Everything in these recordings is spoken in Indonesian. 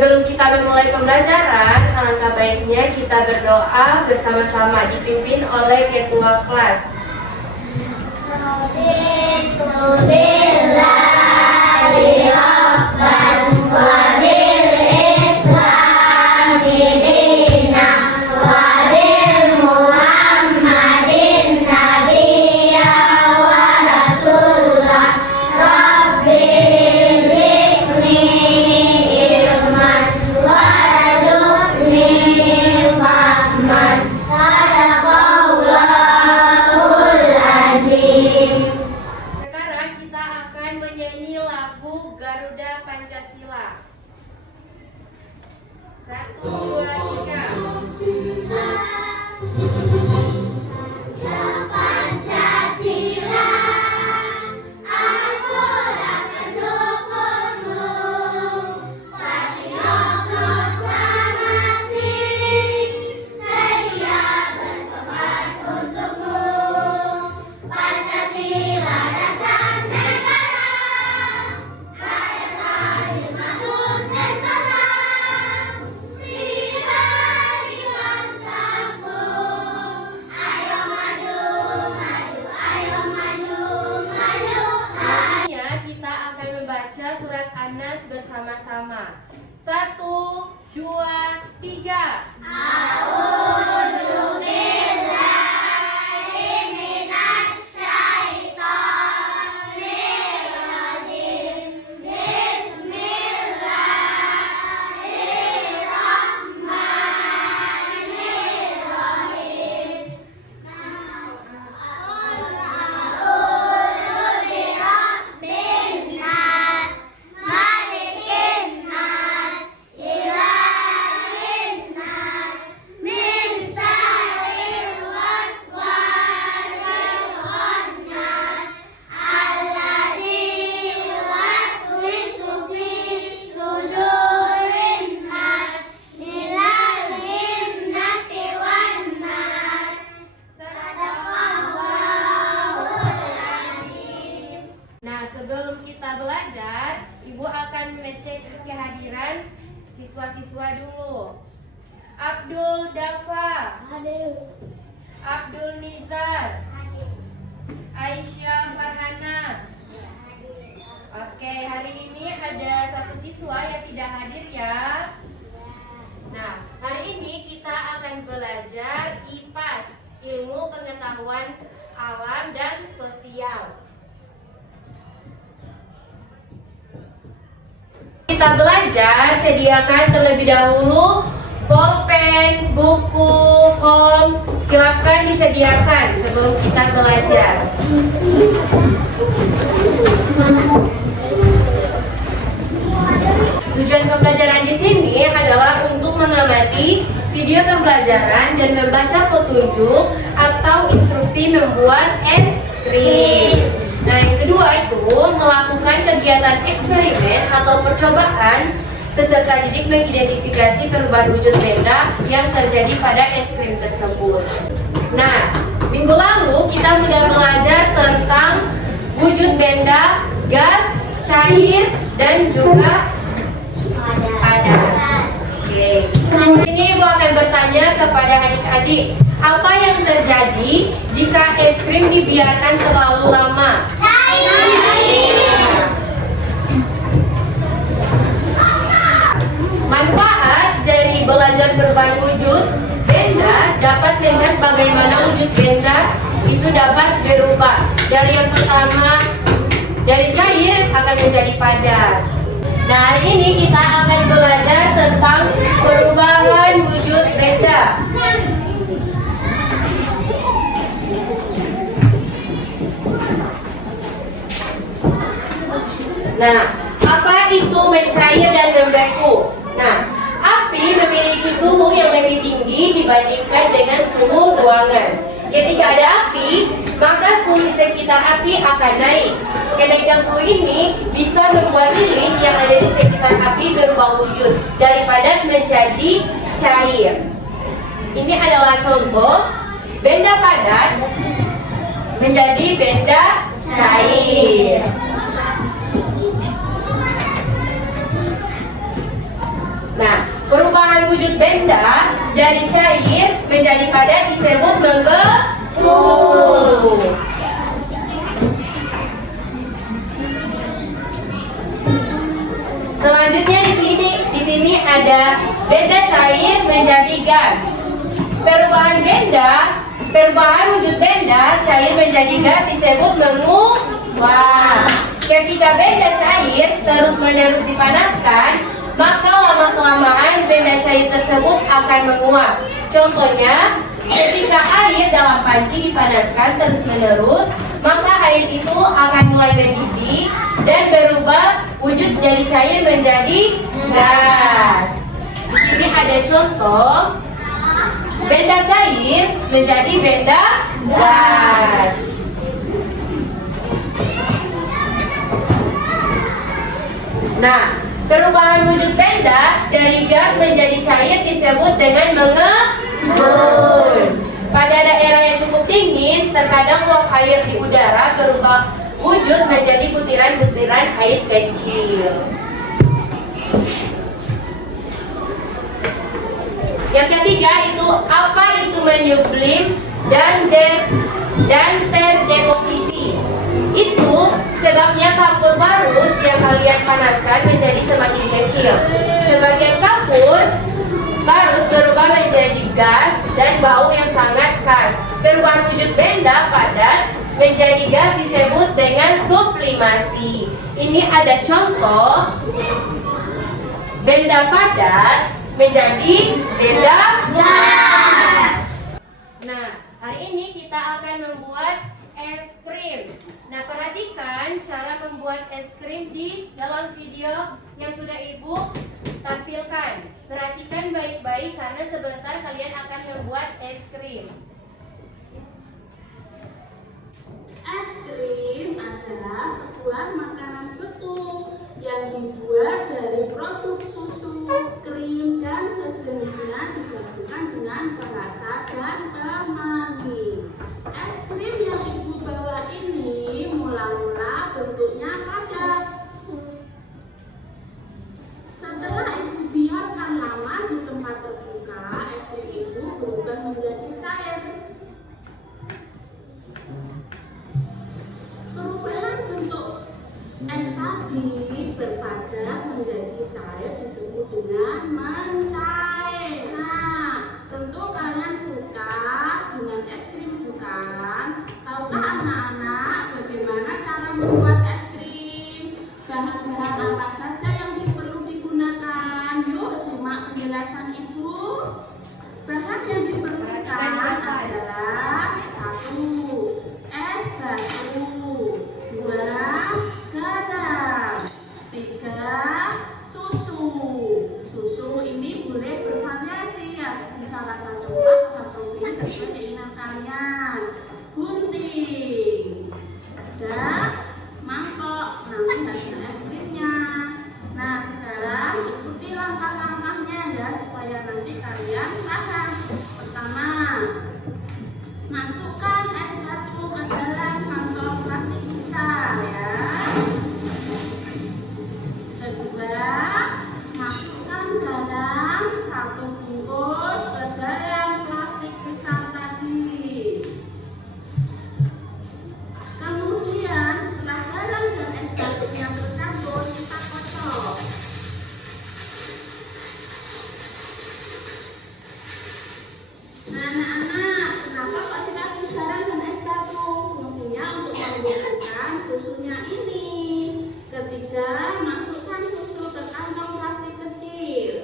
Sebelum kita memulai pembelajaran, alangkah baiknya kita berdoa bersama-sama dipimpin oleh ketua kelas. Sekarang kita akan menyanyi lagu Garuda Pancasila. 1, 2, 3. Pancasila, aku tak mendukungmu. Patriot proklamasi, sedia berkorban untukmu. Pancasila dasar negara, rakyat adil makmur sentosa, pribadi bangsaku. Ayo maju, maju, ayo maju, maju. Kita akan membaca surat An-Nas bersama-sama. 1, 2, 3. Nah, sebelum kita belajar, Ibu akan mengecek kehadiran siswa-siswa dulu. Abdul Dafa, Abdul Nizar, Aisyah Farhana. Oke, hari ini ada satu siswa yang tidak hadir ya. Nah, hari ini kita akan belajar IPAS, Ilmu Pengetahuan Alam dan Sosial. Kita belajar, sediakan terlebih dahulu pulpen, buku, home. Silakan disediakan sebelum kita belajar. Tujuan pembelajaran di sini adalah untuk mengamati video pembelajaran dan membaca petunjuk atau instruksi membuat es krim. Nah, yang kedua itu melakukan kegiatan eksperimen atau percobaan. Peserta didik mengidentifikasi perubahan wujud benda yang terjadi pada es krim tersebut. Nah, minggu lalu kita sudah belajar tentang wujud benda, gas, cair, dan juga padat. Oke. Ini Ibu akan bertanya kepada adik-adik, apa yang terjadi jika es krim dibiarkan terlalu lama? Manfaat dari belajar berbahan wujud benda dapat melihat bagaimana wujud benda itu dapat berubah. Dari yang pertama, dari cair akan menjadi padat. Nah, hari ini kita akan belajar tentang perubahan wujud benda. Nah, apa itu mencair dan membeku? Nah, api memiliki suhu yang lebih tinggi dibandingkan dengan suhu ruangan. Ketika ada api, maka suhu di sekitar api akan naik. Kenaikan suhu ini bisa membuat lilin yang ada di sekitar api berubah wujud dari padat menjadi cair. Ini adalah contoh benda padat menjadi benda cair. Nah, perubahan wujud benda dari cair menjadi padat disebut membeku. Selanjutnya di sini ada benda cair menjadi gas. Perubahan wujud benda cair menjadi gas disebut menguap. Ketika benda cair terus-menerus dipanaskan, maka lama-kelamaan benda cair tersebut akan menguap. Contohnya, ketika air dalam panci dipanaskan terus-menerus, maka air itu akan mulai mendidih dan berubah wujud dari cair menjadi gas. Di sini ada contoh benda cair menjadi benda gas. Nah, perubahan wujud benda dari gas menjadi cair disebut dengan mengembun. Pada daerah yang cukup dingin, terkadang uap air di udara berubah wujud menjadi butiran-butiran air kecil. Yang ketiga itu apa itu menyublim dan terdeposisi. Itu sebabnya kapur barus yang kalian panaskan menjadi semakin kecil. Sebagian kapur barus berubah menjadi gas dan bau yang sangat khas. Perubahan wujud benda padat menjadi gas disebut dengan sublimasi. Ini ada contoh benda padat menjadi benda gas. Nah, hari ini kita akan membuat es krim. Nah, perhatikan cara membuat es krim di dalam video yang sudah Ibu tampilkan. Perhatikan baik-baik karena sebentar kalian akan membuat es krim. Es krim adalah sebuah makanan beku yang dibuat dari produk susu, krim, dan sejenisnya digabungkan dengan perasa dan pemangi. Es krim yang Ibu bawa ini mula-mula bentuknya padat. Setelah Ibu biarkan lama di tempat terbuka, es krim Ibu berubah menjadi cair. Perubahan bentuk es tadi berpadat menjadi cair disebut dengan mencair. Nah, tentu kalian suka dengan es krim bukan? Tahukah anak-anak bagaimana cara membuat es krim? Bahan-bahan apa saja yang perlu digunakan? Yuk simak penjelasan Ibu. Bahan yang diperlukan adalah 1. Es batu, 2. Garam, 3. Susu. Susu ini boleh bervariasi ya, bisa rasa coklat, rasa stroberi sesuai keinginan kalian. Gunting dan mangkok nanti hasil es krimnya. Nah, sekarang ikuti langkah-langkahnya ya supaya nanti kalian paham. Pertama, masukkan es batu ke dalam kantong plastik besar ya. Kedua, masukkan garam 1 bungkus ke dalam plastik besar tadi. Kemudian setelah garam dan es batunya bercampur, kita kocok. Nah, anak-anak, kenapa kok dikasih garam dan es batu? Fungsinya untuk membubuhkan susunya ini. Ketiga, masukkan susu ke kantong plastik kecil.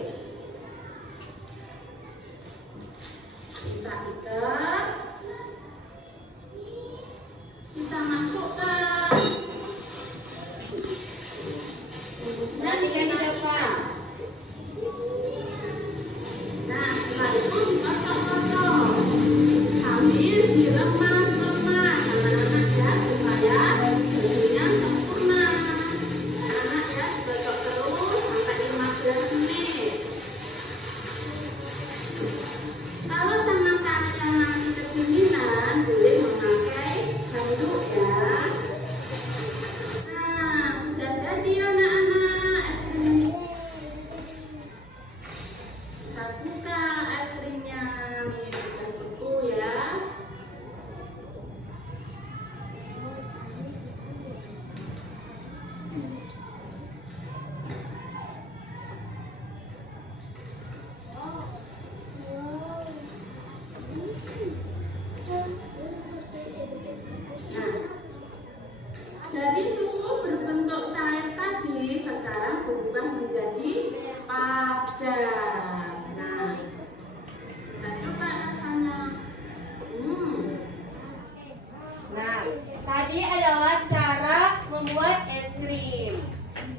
Kita ikat. Kita masukkan. Dan dikasih. Nah, setelah itu dikocok-kocok sambil diremas-remas anak-anak ya, supaya bentuknya sempurna. Anak-anak ya, Jadi susu berbentuk cair tadi sekarang berubah menjadi padat. Nah, kita coba rasanya. Nah, tadi adalah cara membuat es krim.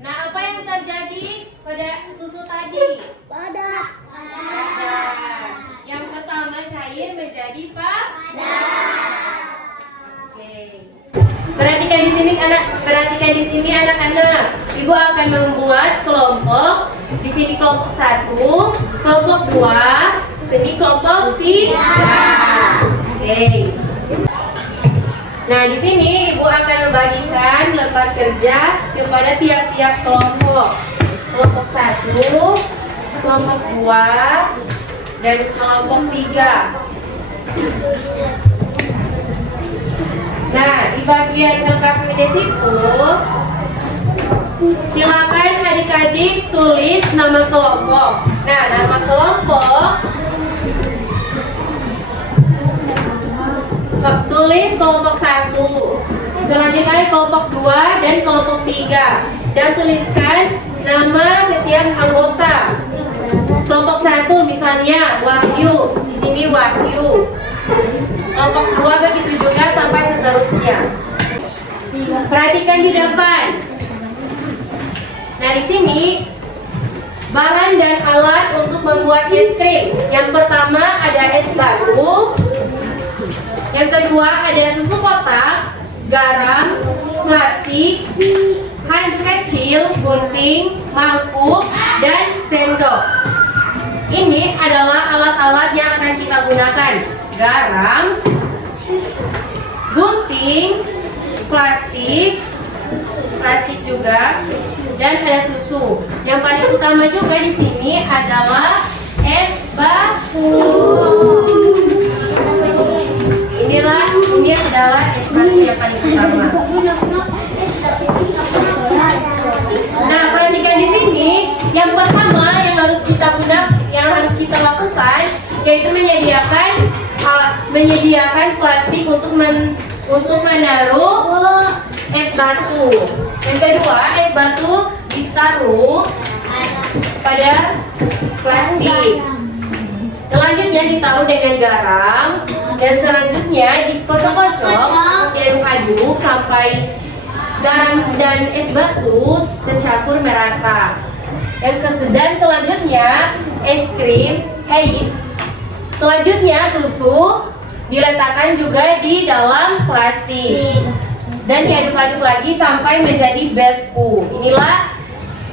Nah, apa yang terjadi pada susu tadi? Padat. Padat. Yang pertama cair menjadi padat. Oke. Perhatikan di sini anak-anak. Ibu akan membuat kelompok. Di sini kelompok 1, kelompok 2, sini kelompok 3. Oke. Nah, di sini Ibu akan membagikan lembar kerja kepada tiap-tiap kelompok. Kelompok 1, kelompok 2, dan kelompok 3. Nah, di bagian LKPD situ, silakan adik-adik tulis nama kelompok. Nah, nama kelompok tulis kelompok 1, selanjutnya kelompok 2 dan kelompok 3, dan tuliskan nama setiap anggota. Kelompok 1 misalnya Wahyu, di sini Wahyu. Kelompok 2 begitu juga sampai seterusnya. Perhatikan di depan. Nah, di sini bahan dan alat untuk membuat es krim. Yang pertama ada es batu. Yang kedua ada susu kotak, garam, plastik, handuk kecil, gunting, mangkuk, dan sendok. Ini adalah alat-alat yang akan kita gunakan. Garam, gunting, plastik juga, dan ada susu. Yang paling utama juga di sini adalah es batu. Ini adalah es batu yang paling utama. Nah, perhatikan di sini. Yang pertama yang harus kita lakukan yaitu menyediakan plastik untuk menaruh es batu. Yang kedua, es batu ditaruh pada plastik. Selanjutnya ditaruh dengan garam, dan selanjutnya dikocok-kocok, diaduk-aduk sampai garam dan es batu tercampur merata. Dan selanjutnya es krim, selanjutnya susu diletakkan juga di dalam plastik dan diaduk-aduk lagi sampai menjadi beku. Inilah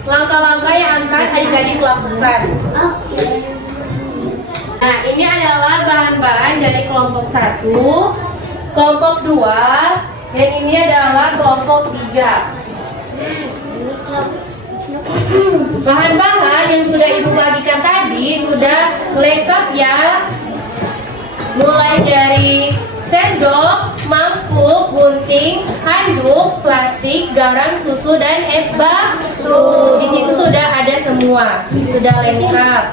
langkah-langkah yang akan adik-adik lakukan. Nah, ini adalah bahan-bahan dari kelompok 1, kelompok 2, dan ini adalah kelompok 3. Bahan-bahan yang sudah Ibu bagikan tadi sudah lengkap ya. Mulai dari sendok, mangkuk, gunting, handuk, plastik, garam, susu, dan es batu. Di situ sudah ada semua, sudah lengkap.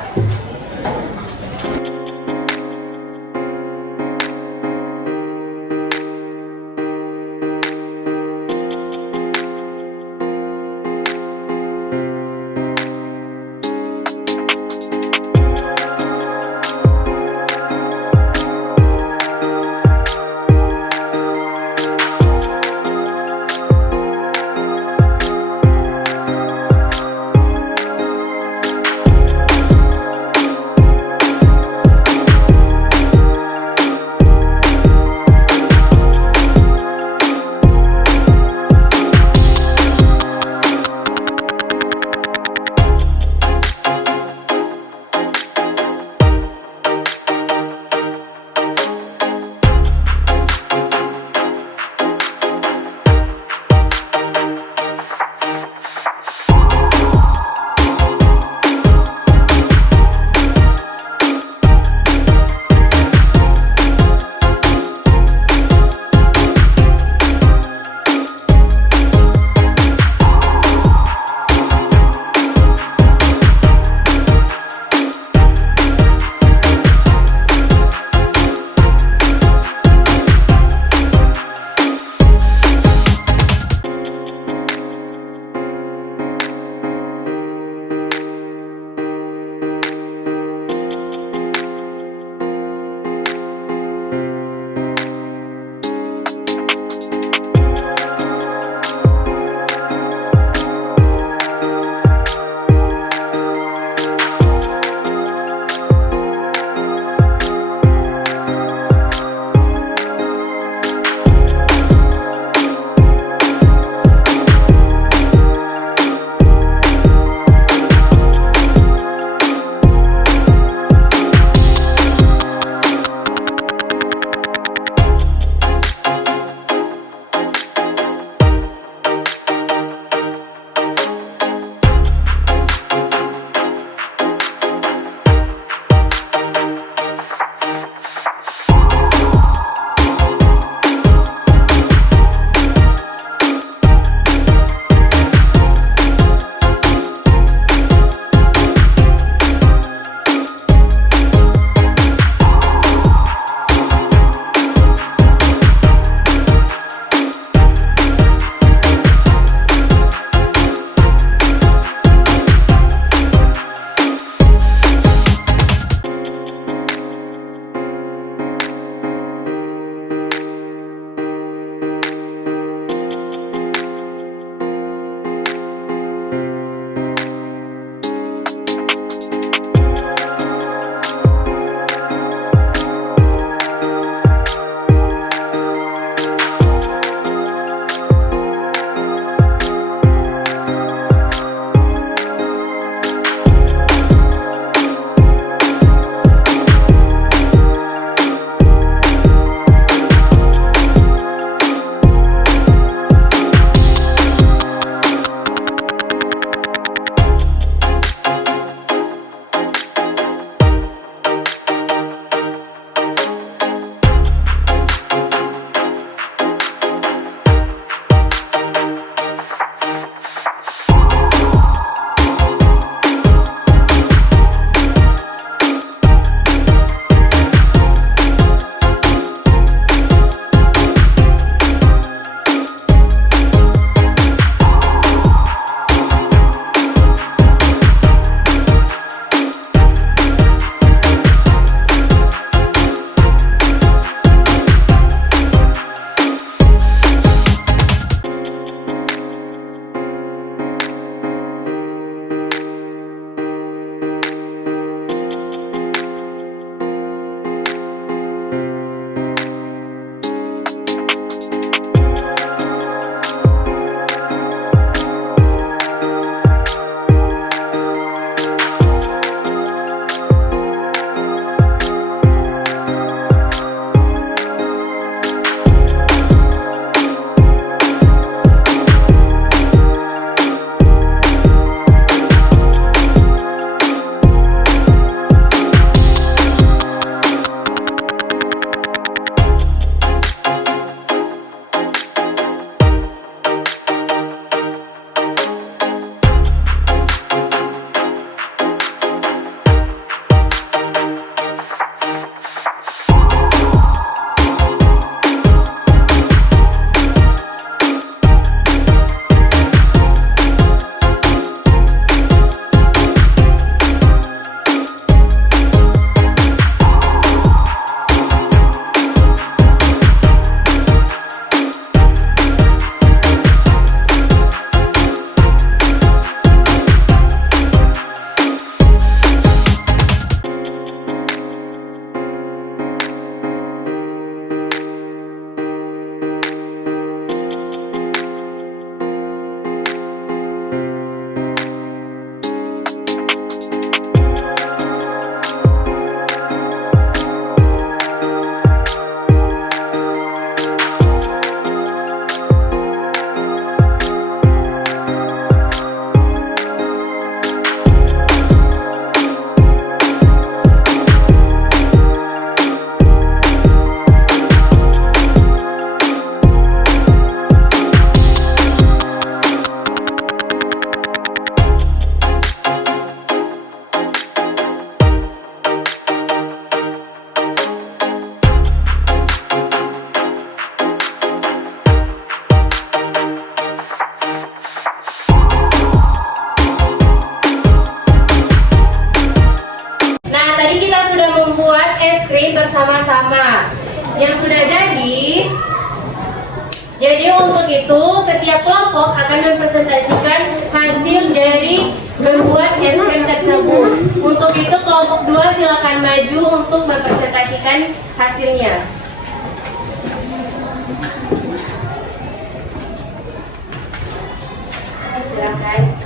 maju untuk mempresentasikan hasilnya.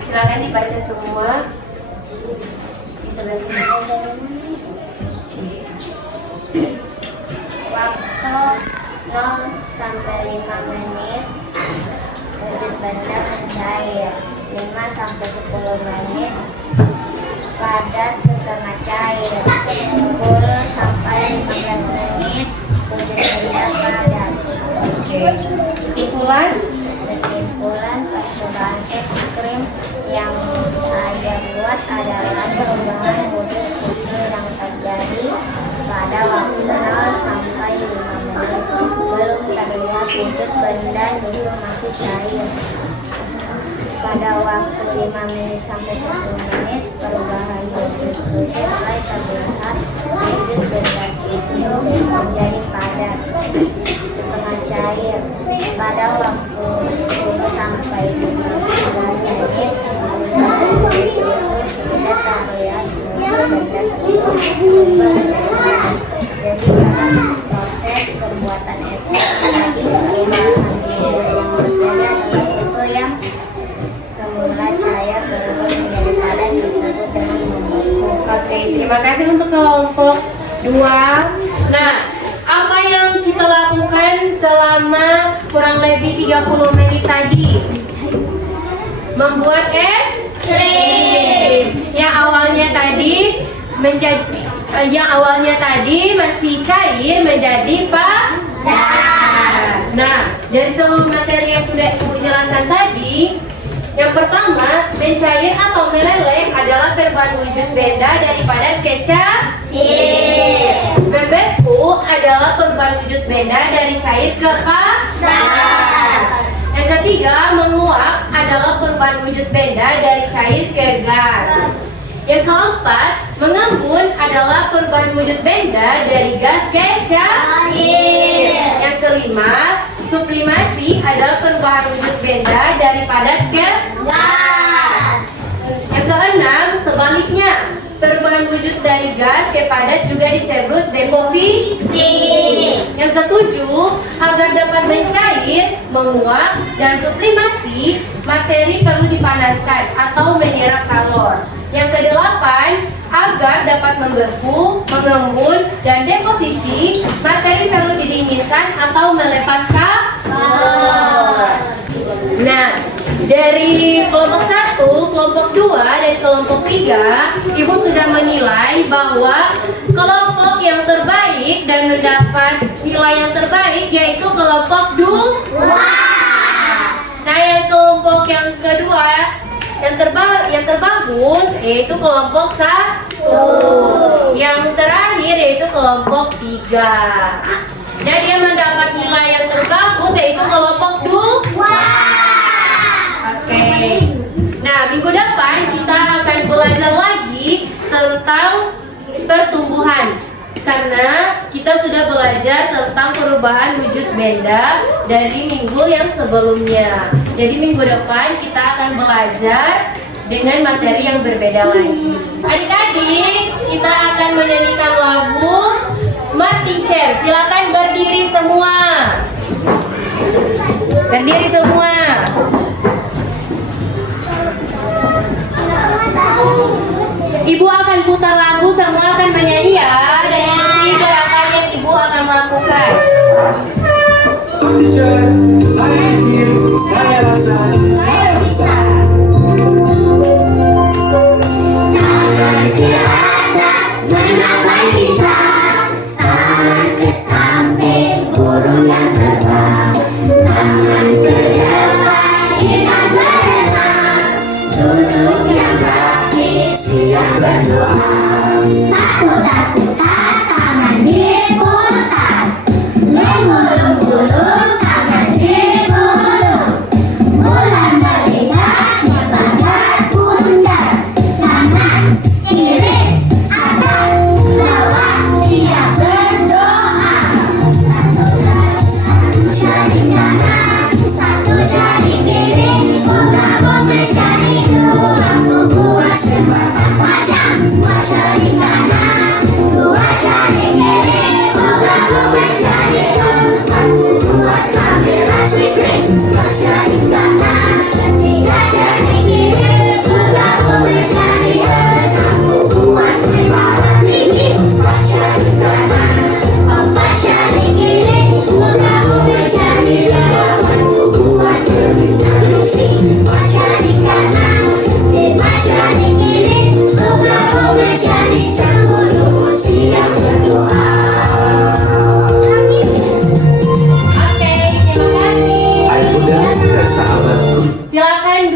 Silakan dibaca semua di sebelah sini. Waktu 0 sampai 5 menit wujud benda mencair. 5 sampai 10 menit padat setengah cair. 10 sampai 15 menit wujud benda padat. Kesimpulan percobaan es krim yang saya buat adalah perubahan wujud susu yang terjadi pada waktu 0 sampai 5 menit. Belum terlihat wujud benda susu masih cair. Pada waktu 5 menit sampai 10 menit, perubahan wujud susu mulai terlihat. Wujud benda susu menjadi padat, setengah cair. Pada waktu 10 sampai 15 menit, wujud susu sudah terlihat. Wujud benda susu berubah. Jadi dalam proses pembuatan es krim tadi, perubahan wujud yang berbeda adalah susu yang semula cair berubah menjadi padat disebut dengan membeku. Oke, terima kasih untuk kelompok 2. Nah, apa yang kita lakukan selama kurang lebih 30 menit tadi? Membuat es krim. Yang awalnya tadi masih cair menjadi padat. Nah, dari seluruh materi yang sudah Ibu jelaskan tadi, yang pertama, mencair atau meleleh adalah perubahan wujud benda dari padat ke cair. Membeku adalah perubahan wujud benda dari cair ke padat. Yang ketiga, menguap adalah perubahan wujud benda dari cair ke gas. Yang keempat, mengembun adalah perubahan wujud benda dari gas ke cair. Yang kelima, sublimasi adalah perubahan wujud benda dari padat ke gas. Yang keenam, sebaliknya, perubahan wujud dari gas ke padat juga disebut deposisi. Yang ketujuh, agar dapat mencair, menguap, dan sublimasi, materi perlu dipanaskan atau menyerap kalor. Yang kedelapan, agar dapat membeku, mengembun, dan deposisi, materi perlu didinginkan atau melepas kalor. Nah, dari kelompok 1, kelompok 2, dan kelompok 3, Ibu sudah menilai bahwa kelompok yang terbaik dan mendapat nilai yang terbaik yaitu kelompok 2. Nah, yang kelompok yang kedua yang terbagus yaitu kelompok 1. Yang terakhir yaitu kelompok 3. Jadi yang mendapat nilai yang terbagus yaitu kelompok 2. Oke. Nah, minggu depan kita akan belajar lagi tentang pertumbuhan. Karena kita sudah belajar tentang perubahan wujud benda dari minggu yang sebelumnya. Jadi minggu depan kita akan belajar dengan materi yang berbeda lagi. Adik-adik, kita akan menyanyikan lagu Smart Teacher. Silakan berdiri semua. Berdiri semua. Ibu akan putar lagu, semua akan menyanyi ya. Dan ikuti gerakan yang Ibu akan lakukan. Saya rasa saya bisa. Tangan ke atas menapai kita, tangan ke samping burung yang terbang, tangan ke depan kita berenang, duduk yang rapi siap berdoa. Takut-takutan tangan diputar, lengur-lengur tangan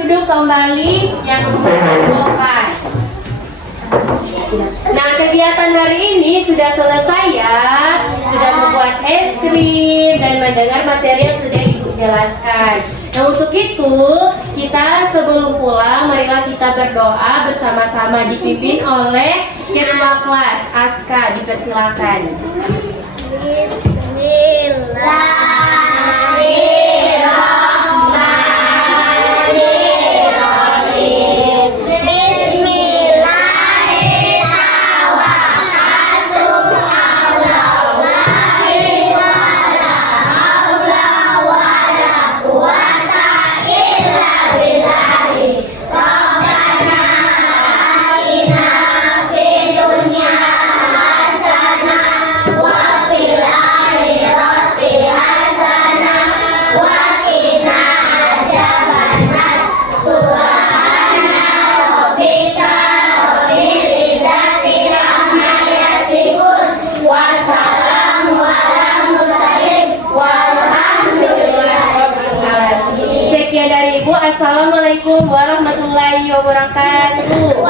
duduk kembali yang dibutuhkan. Nah, kegiatan hari ini sudah selesai ya. Sudah membuat es krim dan mendengar materi yang sudah Ibu jelaskan. Nah, untuk itu kita sebelum pulang marilah kita berdoa bersama-sama dipimpin oleh Ketua Kelas Aska. Dipersilakan. Sekian dari Ibu. Assalamualaikum warahmatullahi wabarakatuh.